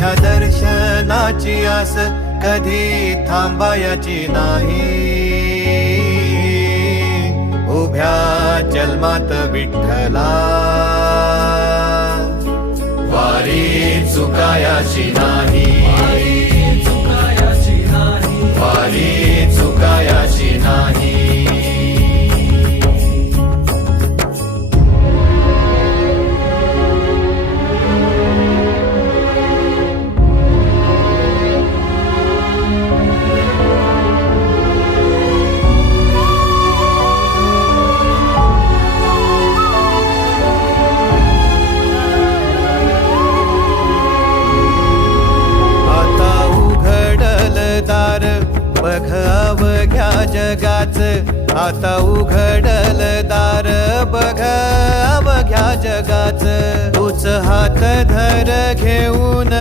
तुझ्या दर्शनाची आस कधी थांबायची नाही. उभ्या जन्मात विठ्ठला वारी चुकायाची नाही. बघ अवघ्या जगाच आता उघडल दार बघ अवघ्या जगाच. तूच हात धर